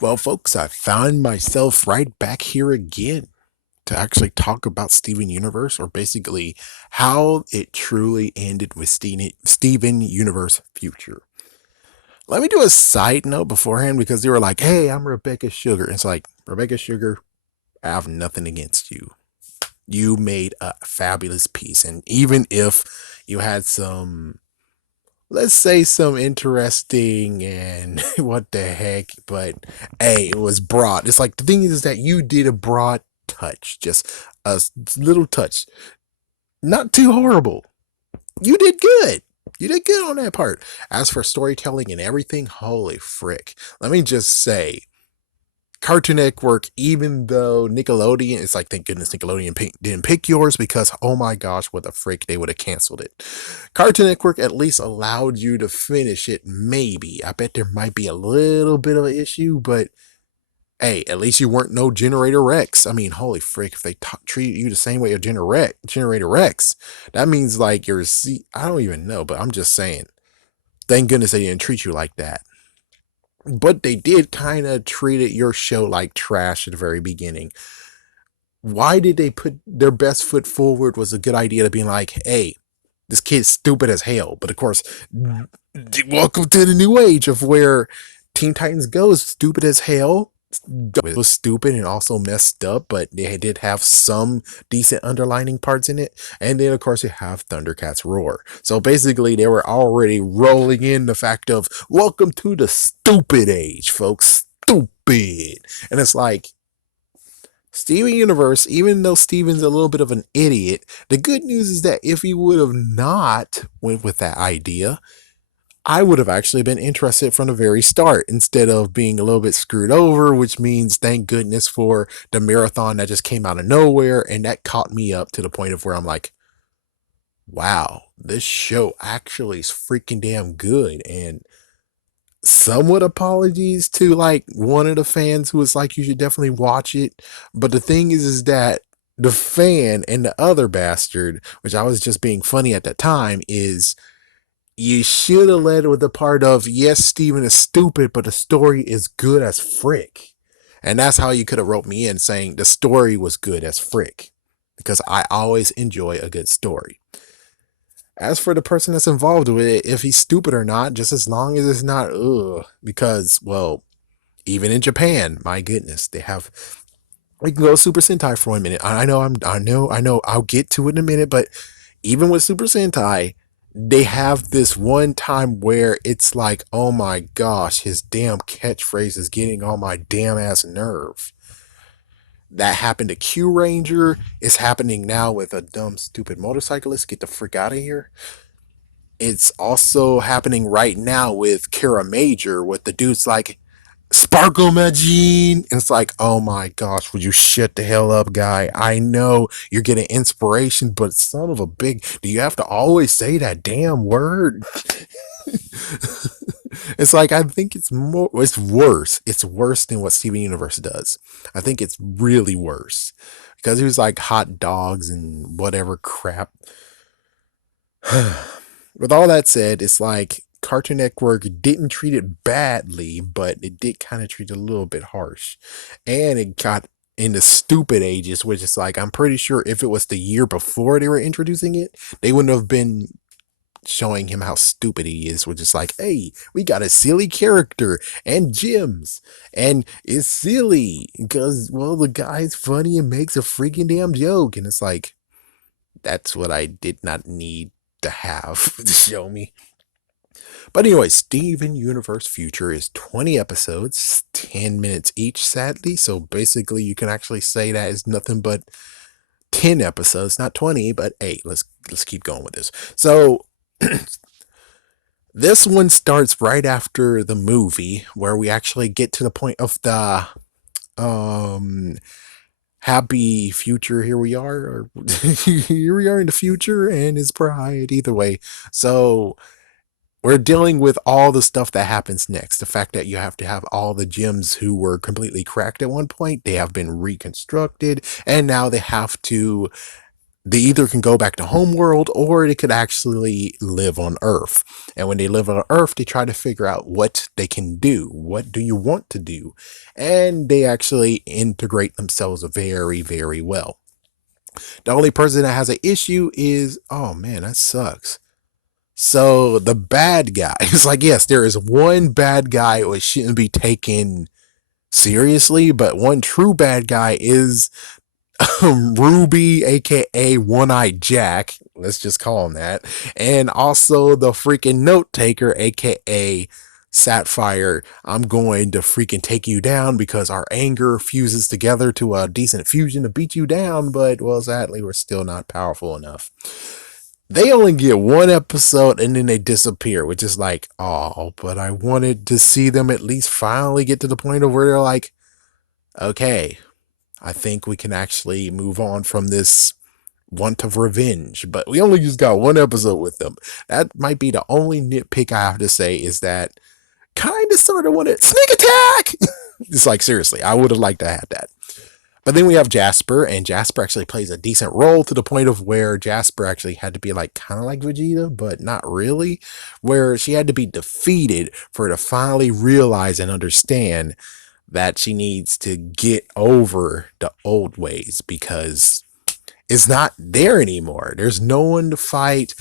Well, folks, I found myself right back here again to actually talk about Steven Universe, or basically how it truly ended with Steven Universe Future. Let me do a side note beforehand because they were like, hey, I'm Rebecca Sugar. It's like, Rebecca Sugar, I have nothing against you. You made a fabulous piece. And even if you had some, let's say, some interesting and what the heck, but hey, it was broad. It's like the thing is that you did a broad touch, just a little touch, not too horrible. You did good. You did good on that part. As for storytelling and everything, holy frick. Let me just say, Cartoon Network, even though Nickelodeon, it's like, thank goodness Nickelodeon didn't pick yours because, oh my gosh, what the frick, they would have canceled it. Cartoon Network at least allowed you to finish it, maybe. I bet there might be a little bit of an issue, but hey, at least you weren't no Generator Rex. I mean, holy frick, if they treated you the same way as Generator Rex, that means like I don't even know, but I'm just saying, thank goodness they didn't treat you like that. But they did kind of treated your show like trash at the very beginning. Why did they put their best foot forward was a good idea to being like, hey, this kid's stupid as hell. But of course, welcome to the new age of where Teen Titans Go is stupid as hell. It was stupid and also messed up, but they did have some decent underlining parts in it. And then, of course, you have Thundercats Roar. So basically, they were already rolling in the fact of welcome to the stupid age, folks. Stupid. And it's like, Steven Universe, even though Steven's a little bit of an idiot, the good news is that if he would have not went with that idea, I would have actually been interested from the very start instead of being a little bit screwed over, which means thank goodness for the marathon that just came out of nowhere. And that caught me up to the point of where I'm like, wow, this show actually is freaking damn good. And somewhat apologies to like one of the fans who was like, you should definitely watch it. But the thing is that the fan and the other bastard, which I was just being funny at that time, is you should have led with the part of, yes, Steven is stupid, but the story is good as frick. And that's how you could have wrote me in saying the story was good as frick. Because I always enjoy a good story. As for the person that's involved with it, if he's stupid or not, just as long as it's not, ugh. Because, well, even in Japan, my goodness, they have. We can go Super Sentai for 1 minute. I know. I'll get to it in a minute, but even with Super Sentai, they have this one time where it's like, oh my gosh, his damn catchphrase is getting on my damn ass nerve. That happened to Q Ranger. It's happening now with a dumb, stupid motorcyclist. Get the frick out of here. It's also happening right now with Kara Major, with the dude's like, Sparkle Magine. And it's like, oh my gosh, would you shut the hell up, guy? I know you're getting inspiration, but son of a big, do you have to always say that damn word? It's like, I think it's worse. It's worse than what Steven Universe does. I think it's really worse because he was like hot dogs and whatever crap. With all that said, it's like Cartoon Network didn't treat it badly, but it did kind of treat it a little bit harsh. And it got in the stupid ages, which is like, I'm pretty sure if it was the year before they were introducing it, they wouldn't have been showing him how stupid he is, which is like, hey, we got a silly character and gyms, and it's silly because, well, the guy's funny and makes a freaking damn joke. And it's like, that's what I did not need to have to show me. But anyway, Steven Universe Future is 20 episodes, 10 minutes each, sadly. So basically, you can actually say that is nothing but 10 episodes, not 20. But hey, let's keep going with this. So this one starts right after the movie, where we actually get to the point of the um happy future. Here we are, or here we are in the future, and it's pride either way. So we're dealing with all the stuff that happens next. The fact that you have to have all the gyms who were completely cracked at one point, they have been reconstructed, and now they have to they either can go back to homeworld or they could actually live on Earth. And when they live on Earth, they try to figure out what they can do. What do you want to do? And they actually integrate themselves very, very well. The only person that has an issue is, oh man, that sucks. So the bad guy, it's like, yes, there is one bad guy who shouldn't be taken seriously, but one true bad guy is Ruby, aka One Eyed Jack. Let's just call him that. And also the freaking note taker, aka Sapphire. I'm going to freaking take you down because our anger fuses together to a decent fusion to beat you down, but well, sadly, we're still not powerful enough. They only get one episode and then they disappear, which is like, oh, but I wanted to see them at least finally get to the point of where they're like, okay, I think we can actually move on from this want of revenge. But we only just got one episode with them. That might be the only nitpick I have to say is that kind of sort of wanted sneak attack. It's like, seriously, I would have liked to have that. But then we have Jasper, and Jasper actually plays a decent role to the point of where Jasper actually had to be like kind of like Vegeta, but not really, where she had to be defeated for her to finally realize and understand that she needs to get over the old ways because it's not there anymore. There's no one to fight.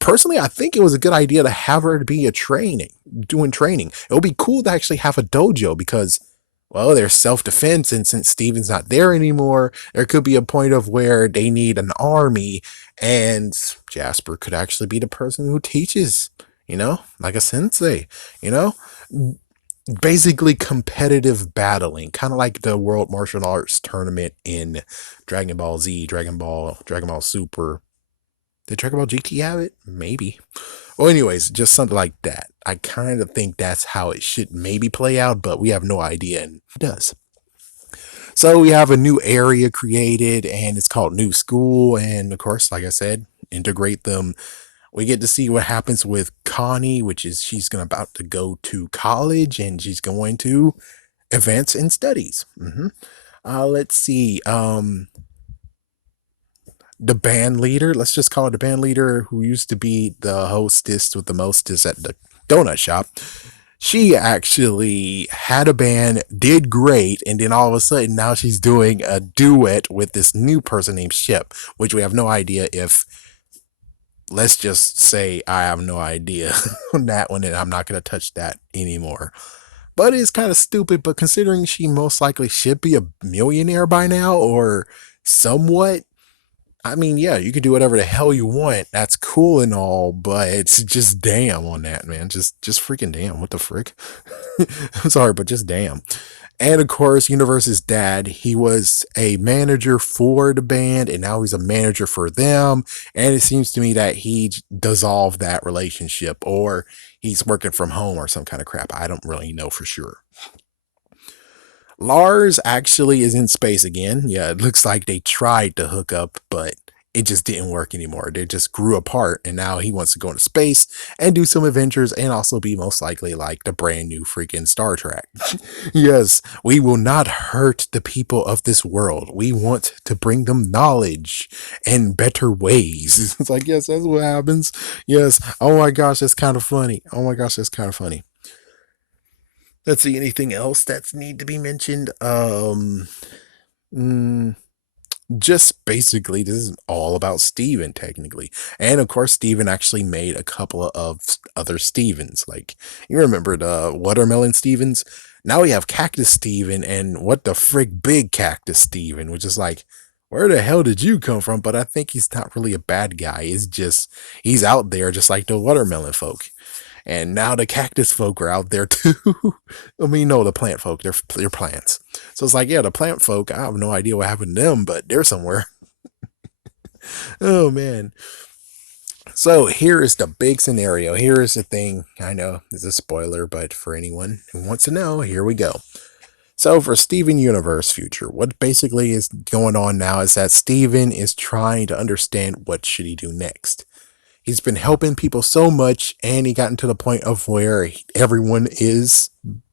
Personally, I think it was a good idea to have her be doing training. It would be cool to actually have a dojo because, well, there's self-defense, and since Steven's not there anymore, there could be a point of where they need an army, and Jasper could actually be the person who teaches, like a sensei, you know? Basically competitive battling, kind of like the World Martial Arts Tournament in Dragon Ball Z, Dragon Ball Super. Did Dragon Ball GT have it? Maybe. Well, anyways, just something like that. I kind of think that's how it should maybe play out, but we have no idea, and it does. So we have a new area created, and it's called New School, and of course, like I said, integrate them. We get to see what happens with Connie, which is she's about to go to college, and she's going to advance in studies. Let's see. The band leader, let's just call it the band leader, who used to be the hostess with the mostest at the donut shop. She actually had a band, did great, and then all of a sudden now she's doing a duet with this new person named Ship, which we have no idea if, let's just say I have no idea on that one, and I'm not going to touch that anymore. But it's kind of stupid, but considering she most likely should be a millionaire by now, or somewhat, I mean, yeah, you can do whatever the hell you want. That's cool and all, but it's just damn on that, man. Just freaking damn. What the frick? I'm sorry, but just damn. And of course, Universe's dad, he was a manager for the band, and now he's a manager for them. And it seems to me that he dissolved that relationship, or he's working from home or some kind of crap. I don't really know for sure. Lars actually is in space again. Yeah, it looks like they tried to hook up, but it just didn't work anymore. They just grew apart, and now he wants to go into space and do some adventures and also be most likely like the brand new freaking Star Trek. Yes, we will not hurt the people of this world. We want to bring them knowledge and better ways. It's like, yes, that's what happens. Yes. Oh my gosh, that's kind of funny. Oh my gosh, that's kind of funny. Let's see, anything else that's need to be mentioned? Mm, just basically, this is all about Steven, technically. And of course, Steven actually made a couple of other Stevens. Like, you remember the Watermelon Stevens? Now we have Cactus Steven and what the frick Big Cactus Steven, which is like, where the hell did you come from? But I think he's not really a bad guy. It's just, he's out there just like the watermelon folk. And now the cactus folk are out there too. I mean, no, the plant folk, they're plants. So it's like, yeah, the plant folk, I have no idea what happened to them, but they're somewhere. Oh man. So here is the big scenario. Here is the thing. I know it's a spoiler, but for anyone who wants to know, here we go. So for Steven Universe Future, what basically is going on now is that Steven is trying to understand what should he do next. He's been helping people so much, and he gotten to the point of where everyone is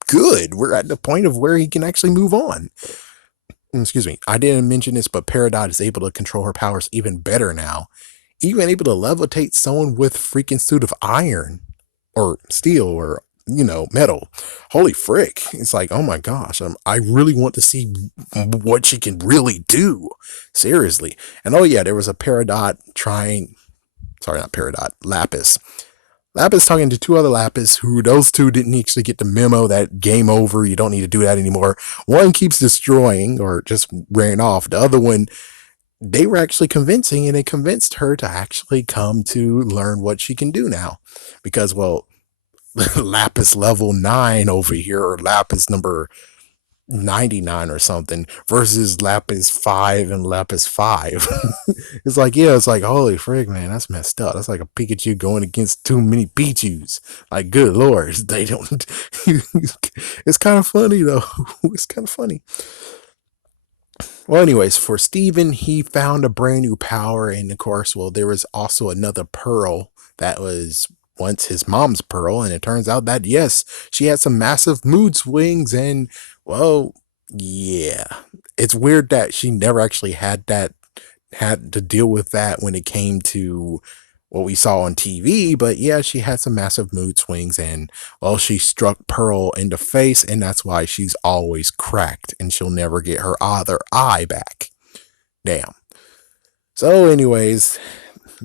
good. We're at the point of where he can actually move on. excuse me, I didn't mention this, but Peridot is able to control her powers even better now, even able to levitate someone with freaking suit of iron or steel or metal. Holy frick! It's like, oh my gosh, I really want to see what she can really do. Seriously. And oh yeah, there was a Peridot trying. Sorry, not Peridot. Lapis. Lapis talking to two other Lapis, who those two didn't actually get the memo that game over, you don't need to do that anymore. One keeps destroying or just ran off. The other one, they were actually convincing, and it convinced her to actually come to learn what she can do now. Because, well, Lapis level 9 over here, or Lapis number 99 or something, versus Lapis 5 and Lapis 5. It's like, yeah, it's like, holy frick, man, that's messed up. That's like a Pikachu going against too many Pichus. Like, good lord, they don't. It's kind of funny, though. It's kind of funny. Well, anyways, for Steven, he found a brand new power, and of course, well, there was also another pearl that was once his mom's pearl, and it turns out that yes, she had some massive mood swings, and well, yeah, it's weird that she never actually had to deal with that when it came to what we saw on TV. But yeah, she had some massive mood swings, and well, she struck Pearl in the face, and that's why she's always cracked, and she'll never get her other eye back. Damn. So, anyways,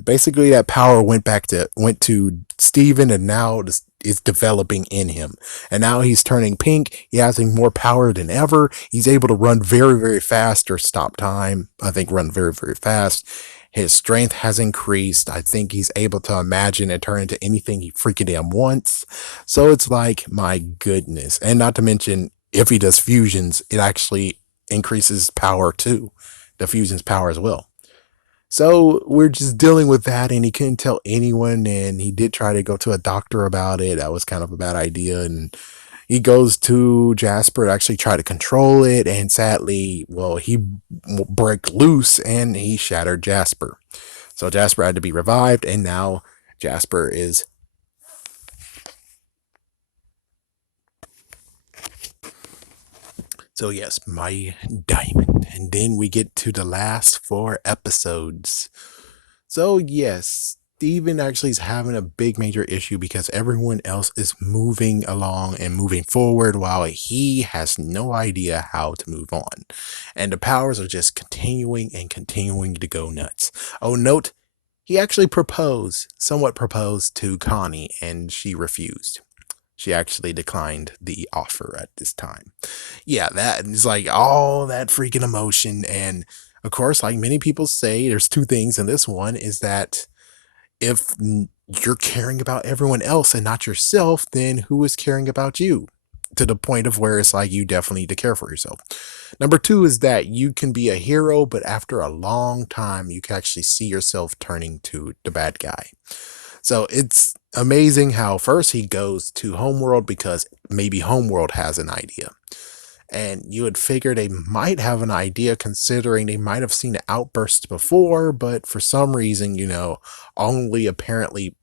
basically that power went to Steven, and now is developing in him. And now he's turning pink. He has more power than ever. He's able to run very, very fast or stop time. I think run very, very fast. His strength has increased. I think he's able to imagine and turn into anything he freaking damn wants. So it's like, my goodness. And not to mention, if he does fusions, it actually increases power too. The fusion's power as well. So we're just dealing with that, and he couldn't tell anyone. And he did try to go to a doctor about it. That was kind of a bad idea. And he goes to Jasper to actually try to control it. And sadly, well, he broke loose and he shattered Jasper. So Jasper had to be revived, and now Jasper is. So, yes, my diamond. And then we get to the last four episodes. So, yes, Steven actually is having a big major issue because everyone else is moving along and moving forward while he has no idea how to move on. And the powers are just continuing and continuing to go nuts. Oh, note, he actually somewhat proposed to Connie, and she refused. She actually declined the offer at this time. Yeah, that is like all that freaking emotion. And of course, like many people say, there's two things in this one is that if you're caring about everyone else and not yourself, then who is caring about you? To the point of where it's like you definitely need to care for yourself. Number two is that you can be a hero, but after a long time, you can actually see yourself turning to the bad guy. So it's amazing how first he goes to Homeworld because maybe Homeworld has an idea. And you would figure they might have an idea considering they might have seen outbursts before, but for some reason, only apparently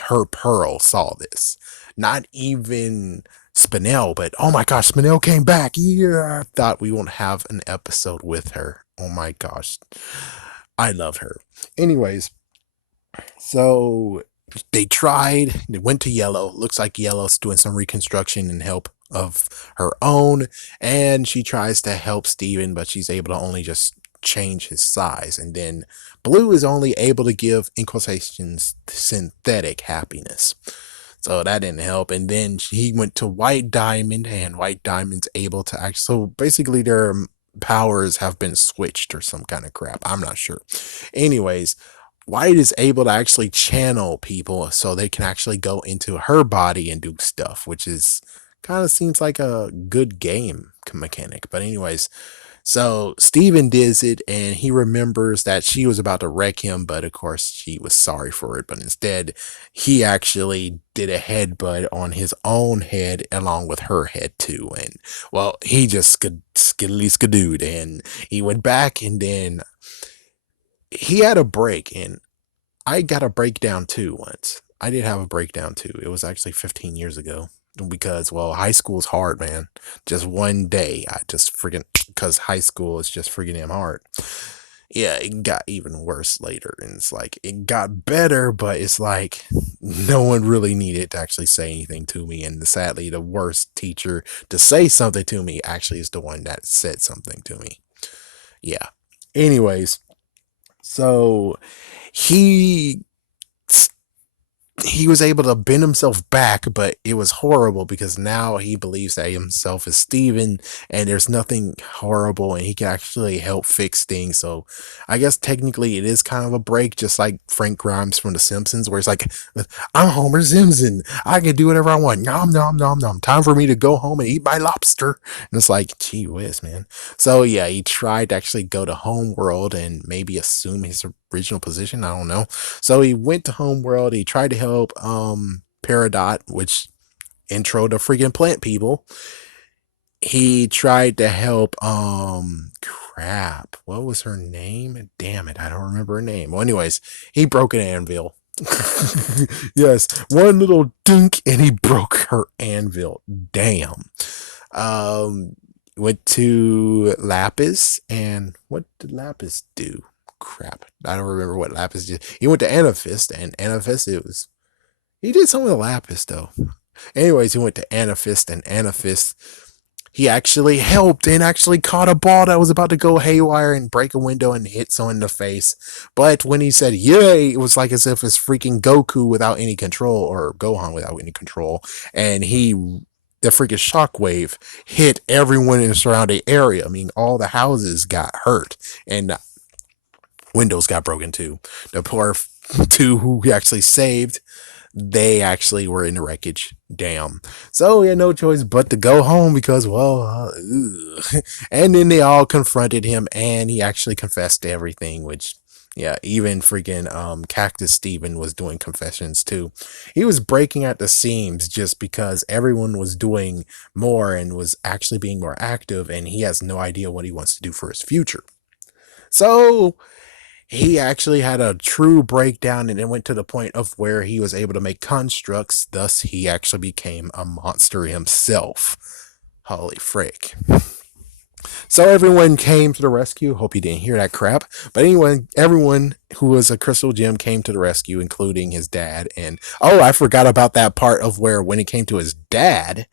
her Pearl saw this. Not even Spinel, but oh my gosh, Spinel came back. Yeah, I thought we won't have an episode with her. Oh my gosh. I love her. Anyways, so they went to Yellow. Looks like Yellow's doing some reconstruction and help of her own. And she tries to help Steven, but she's able to only just change his size. And then Blue is only able to give, in quotations, synthetic happiness. So that didn't help. And then he went to White Diamond, and White Diamond's able to actually. So basically, their powers have been switched or some kind of crap. I'm not sure. Anyways, White is able to actually channel people so they can actually go into her body and do stuff, which is kind of seems like a good game mechanic. But anyways, so Steven does it, and he remembers that she was about to wreck him, but of course she was sorry for it. But instead, he actually did a headbutt on his own head along with her head too. And well, he just skiddly skidooed, and he went back, and then he had a break, and I got a breakdown too once. I did have a breakdown too. It was actually 15 years ago. because, well, high school's hard, man. Just one day, I just freaking, because high school is just freaking damn hard. Yeah, it got even worse later, and it's like it got better, but it's like no one really needed to actually say anything to me. And sadly, the worst teacher to say something to me actually is the one that said something to me. Yeah. Anyways, so he he was able to bend himself back, but it was horrible because now he believes that himself is Steven, and there's nothing horrible, and he can actually help fix things. So I guess technically it is kind of a break, just like Frank Grimes from The Simpsons, where it's like, I'm Homer Simpson. I can do whatever I want. Nom, nom, nom, nom. Time for me to go home and eat my lobster. And it's like, gee whiz, man. So yeah, he tried to actually go to Homeworld and maybe assume his original position. I don't know. So he went to Homeworld. He tried to help Peridot, which intro to freaking plant people. He tried to help crap. What was her name? Damn it, I don't remember her name. Well, anyways, he broke an anvil. Yes, one little dink and he broke her anvil. Damn. Um Went to Lapis, and what did Lapis do? Crap, I don't remember what Lapis did. He went to Amethyst, and Amethyst, he did something with Lapis though. Anyways, he went to Amethyst, and Amethyst, he actually helped and actually caught a ball that was about to go haywire and break a window and hit someone in the face. But when he said yay, it was like as if it's freaking Goku without any control, or Gohan without any control, and the freaking shockwave hit everyone in the surrounding area. I mean, all the houses got hurt, and windows got broken too. The poor two who he actually saved, they actually were in the wreckage. Damn. So he had no choice but to go home because, well, and then they all confronted him, and he actually confessed to everything, which, yeah, even freaking Cactus Steven was doing confessions too. He was breaking at the seams just because everyone was doing more and was actually being more active, and he has no idea what he wants to do for his future. So he actually had a true breakdown, and it went to the point of where he was able to make constructs. Thus, he actually became a monster himself. Holy frick. So everyone came to the rescue. Hope you didn't hear that crap. But anyway, everyone who was a crystal gem came to the rescue, including his dad. And oh, I forgot about that part of where when it came to his dad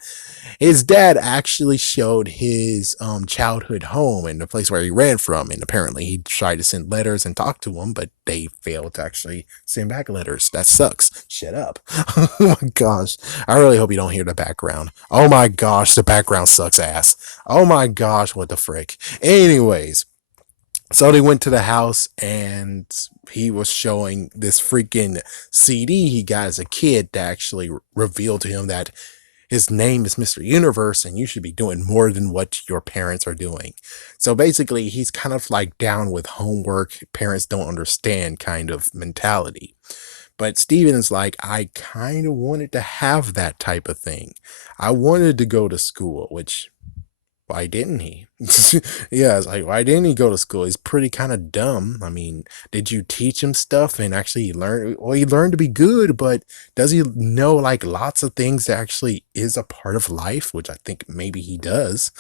actually showed his childhood home and the place where he ran from. And apparently he tried to send letters and talk to him, but they failed to actually send back letters. That sucks. Shut up. Oh my gosh. I really hope you don't hear the background. Oh my gosh, the background sucks ass. Oh my gosh, what the frick. Anyways, so they went to the house, and he was showing this freaking CD he got as a kid that actually revealed to him that his name is Mr. Universe, and you should be doing more than what your parents are doing. So basically, he's kind of like down with homework, parents don't understand kind of mentality. But Steven is like, I kind of wanted to have that type of thing. I wanted to go to school, which, why didn't he? Yeah, it's like, why didn't he go to school? He's pretty kind of dumb. I mean, did you teach him stuff and actually he learned? Well, he learned to be good, but does he know like lots of things that actually is a part of life? Which I think maybe he does.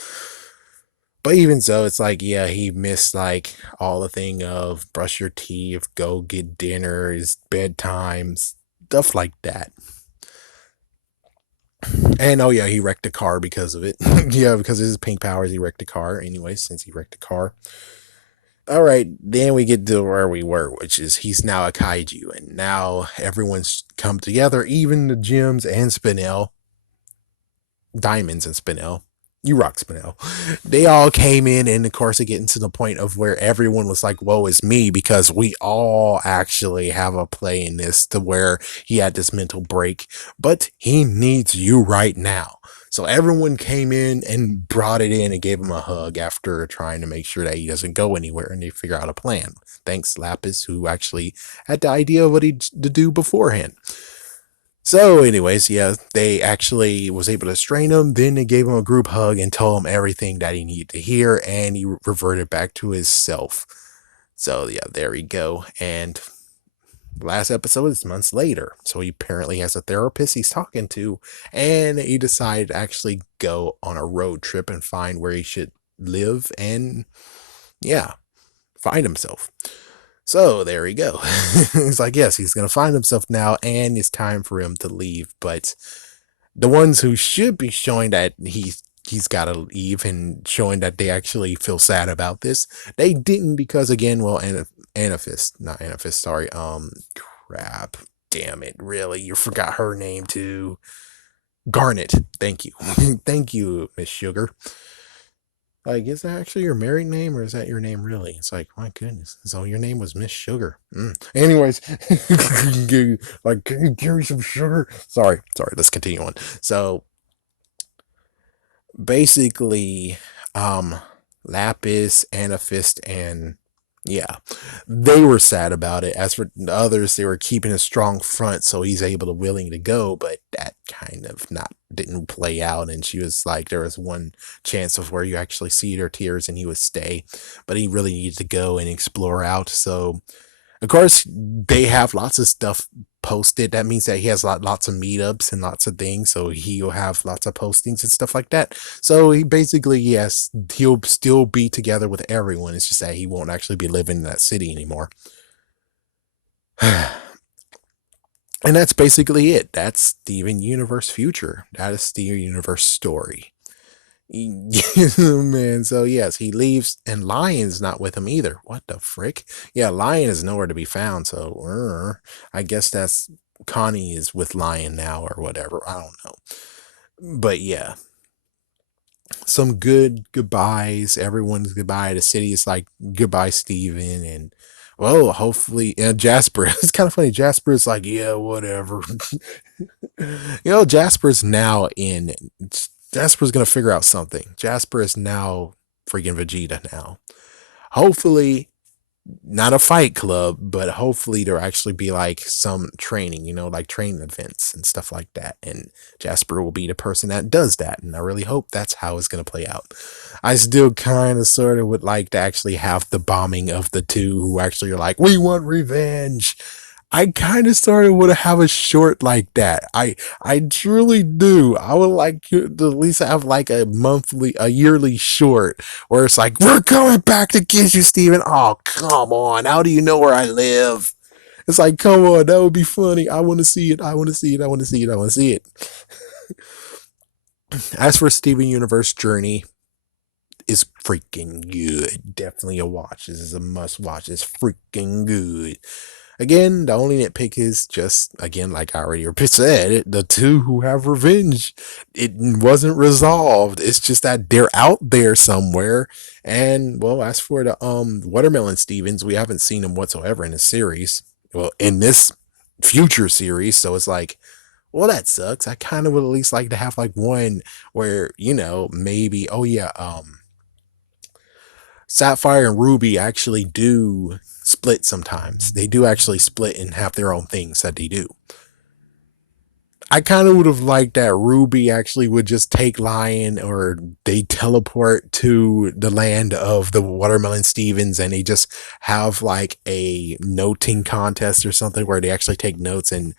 But even so, it's like, yeah, he missed like all the thing of brush your teeth, go get dinner, his bedtime, stuff like that. And oh yeah, he wrecked a car because of it. Yeah, because of his pink powers, he wrecked a car. Anyway, since he wrecked a car. All right, then we get to where we were, which is he's now a kaiju, and now everyone's come together, even the gems and Spinel, diamonds and Spinel. You rock, Spinel. They all came in, and of course, it getting to the point of where everyone was like, "Woe is me," because we all actually have a play in this, to where he had this mental break, but he needs you right now. So everyone came in and brought it in and gave him a hug after trying to make sure that he doesn't go anywhere, and they figure out a plan. Thanks, Lapis, who actually had the idea of what he to do beforehand. So, anyways, yeah, they actually was able to strain him. Then they gave him a group hug and told him everything that he needed to hear, and he reverted back to his self. So, yeah, there we go. And last episode is months later. So he apparently has a therapist he's talking to, and he decided to actually go on a road trip and find where he should live and, yeah, find himself. So there we go. It's like, yes, he's going to find himself now, and it's time for him to leave. But the ones who should be showing that he's got to leave and showing that they actually feel sad about this, they didn't, because again, well, not Anaphist, sorry, crap, damn it, really, you forgot her name too. Garnet, thank you. Thank you, Miss Sugar. Like, is that actually your married name, or is that your name really? It's like, my goodness. So your name was Miss Sugar. Anyways, like, can you give me some sugar? Sorry. Let's continue on. So basically, Lapis, Amethyst, and yeah, they were sad about it. As for the others, they were keeping a strong front, so he's able to willing to go, but that kind of not didn't play out. And she was like, there was one chance of where you actually see her tears and he would stay, but he really needed to go and explore out. So of course, they have lots of stuff posted. That means that he has lots of meetups and lots of things. So he'll have lots of postings and stuff like that. So he basically, yes, he'll still be together with everyone. It's just that he won't actually be living in that city anymore. And that's basically it. That's Steven Universe Future. That is Steven Universe story. Man, so yes, he leaves, and Lion's not with him either. What the frick? Yeah, Lion is nowhere to be found, so I guess that's Connie is with Lion now or whatever. I don't know. But yeah, some good goodbyes. Everyone's goodbye. The city is like, goodbye, Steven. And well, hopefully, Jasper. It's kind of funny. Jasper is like, yeah, whatever. Jasper's now in. Jasper's gonna figure out something. Jasper is now freaking Vegeta now. Hopefully, not a fight club, but hopefully there'll actually be like some training, like training events and stuff like that. And Jasper will be the person that does that. And I really hope that's how it's going to play out. I still kind of sort of would like to actually have the bombing of the two who actually are like, we want revenge. I kind of sort of want to have a short like that. I truly do. I would like to at least have like a yearly short where it's like, we're coming back to get you, Steven. Oh, come on. How do you know where I live? It's like, come on, that would be funny. I want to see it. I want to see it. I want to see it. I want to see it. As for Steven Universe Journey, is freaking good. Definitely a watch. This is a must watch. It's freaking good. Again, the only nitpick is just, again, like I already said, the two who have revenge, it wasn't resolved. It's just that they're out there somewhere. And, well, as for the Watermelon Stevens, we haven't seen them whatsoever in the series. Well, in this future series. So it's like, well, that sucks. I kind of would at least like to have like one where, maybe, oh yeah, Sapphire and Ruby actually do split sometimes. They do actually split and have their own things that they do. I kind of would have liked that Ruby actually would just take Lion, or they teleport to the land of the Watermelon Stevens and they just have like a noting contest or something where they actually take notes and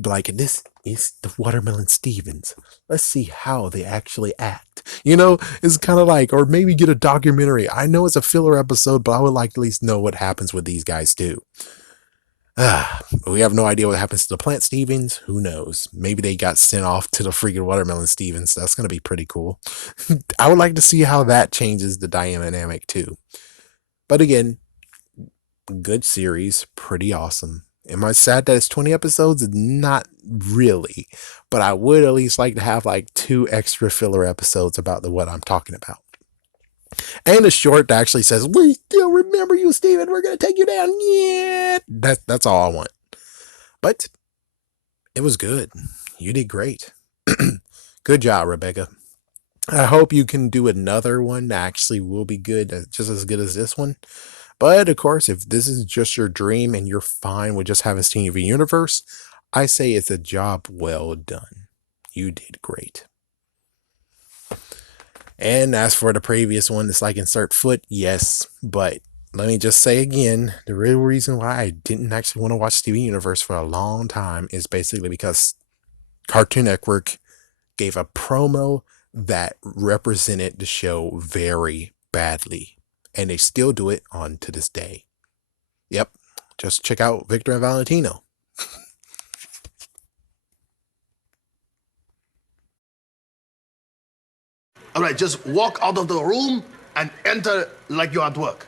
be like, this is the Watermelon Stevens. Let's see how they actually act. It's kind of like, or maybe get a documentary. I know it's a filler episode, but I would like to at least know what happens with these guys too. We have no idea what happens to the Plant Stevens. Who knows? Maybe they got sent off to the freaking Watermelon Stevens. That's going to be pretty cool. I would like to see how that changes the dynamic too. But again, good series, pretty awesome. Am I sad that it's 20 episodes? Not really. But I would at least like to have like 2 extra filler episodes about what I'm talking about. And a short that actually says, we still remember you, Steven. We're going to take you down. Yeah. That's all I want. But it was good. You did great. Good job, Rebecca. I hope you can do another one that actually will be good, just as good as this one. But of course, if this is just your dream and you're fine with just having Steven Universe, I say it's a job well done. You did great. And as for the previous one, it's like insert foot, yes, but let me just say again, the real reason why I didn't actually want to watch Steven Universe for a long time is basically because Cartoon Network gave a promo that represented the show very badly. And they still do it on to this day. Yep. Just check out Victor and Valentino. All right, just walk out of the room and enter like you're at work.